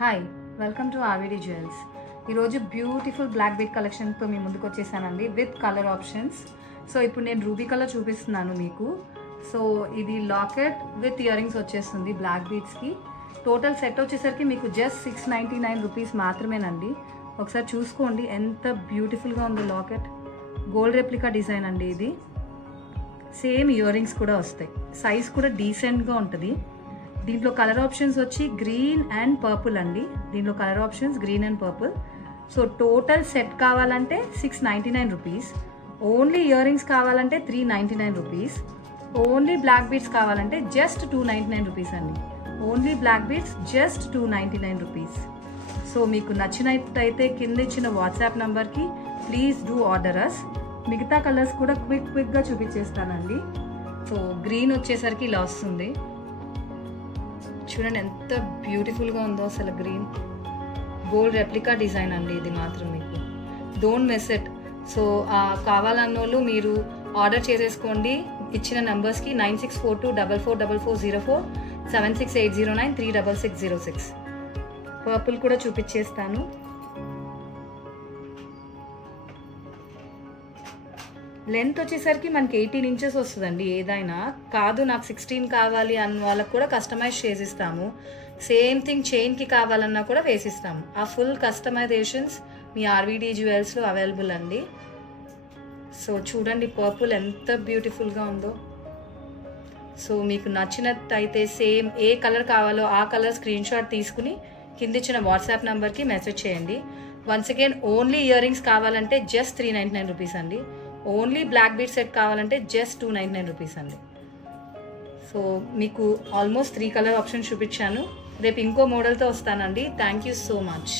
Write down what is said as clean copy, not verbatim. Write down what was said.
Hi, welcome to RVD jewels. ఈరోజు beautiful black bead కలెక్షన్తో మీ ముందుకు వచ్చేసానండి విత్ కలర్ ఆప్షన్స్. సో ఇప్పుడు నేను రూబీ కలర్ చూపిస్తున్నాను మీకు. సో ఇది లాకెట్ విత్ ఇయర్ రింగ్స్ వచ్చేస్తుంది బ్లాక్ బీడ్స్కి. టోటల్ సెట్ వచ్చేసరికి మీకు జస్ట్ 699 రూపీస్ మాత్రమేనండి. ఒకసారి చూసుకోండి ఎంత బ్యూటిఫుల్గా ఉంది లాకెట్. గోల్డ్ రెప్లికా డిజైన్ అండి ఇది. సేమ్ ఇయర్ రింగ్స్ కూడా వస్తాయి. సైజ్ కూడా డీసెంట్గా ఉంటుంది. దీంట్లో కలర్ ఆప్షన్స్ వచ్చి గ్రీన్ అండ్ పర్పుల్ అండి. దీంట్లో colour options green and purple. So total set కావాలంటే 699 రూపీస్. ఓన్లీ ఇయర్ రింగ్స్ కావాలంటే 399 రూపీస్. ఓన్లీ బ్లాక్ బీడ్స్ కావాలంటే జస్ట్ 299 రూపీస్ అండి. Only black beads just 299 rupees. So మీకు నచ్చినట్టయితే కింద ఇచ్చిన వాట్సాప్ నంబర్కి ప్లీజ్ డూ ఆర్డర్ అస్. మిగతా కలర్స్ కూడా క్విక్గా చూపించేస్తానండి. సో గ్రీన్ వచ్చేసరికి ఇలా వస్తుంది. చూడండి ఎంత బ్యూటిఫుల్గా ఉందో అసలు. గ్రీన్ గోల్డ్ రెప్లికా డిజైన్ అండి ఇది మాత్రం. మీకు డోంట్ మిస్ ఇట్. సో కావాలన్న వాళ్ళు మీరు ఆర్డర్ చేసేసుకోండి. ఇచ్చిన నెంబర్స్కి 9642444404, 7680936606. పర్పుల్ కూడా చూపించేస్తాను. లెంత్ వచ్చేసరికి మనకి 18 ఇంచెస్ వస్తుందండి. ఏదైనా కాదు నాకు 16 కావాలి అన్న వాళ్ళకు కూడా కస్టమైజ్ చేసిస్తాము. సేమ్ థింగ్ చైన్కి కావాలన్నా కూడా వేసిస్తాము. ఆ ఫుల్ కస్టమైజేషన్స్ మీ ఆర్వీడీ జ్యువెల్స్లో అవైలబుల్ అండి. సో చూడండి పర్పుల్ ఎంత బ్యూటిఫుల్గా ఉందో. సో మీకు నచ్చినట్టయితే సేమ్ ఏ కలర్ కావాలో ఆ కలర్ స్క్రీన్ షాట్ తీసుకుని కింద ఇచ్చిన వాట్సాప్ నెంబర్కి మెసేజ్ చేయండి. Once again only ear rings కావాలంటే జస్ట్ 399 రూపీస్ అండి. ఓన్లీ బ్లాక్ బీడ్ సెట్ కావాలంటే జస్ట్ 299 రూపీస్ అండి. సో మీకు ఆల్మోస్ట్ 3 కలర్ ఆప్షన్స్ చూపించాను. రేపు ఇంకో మోడల్తో వస్తానండి. Thank you so much.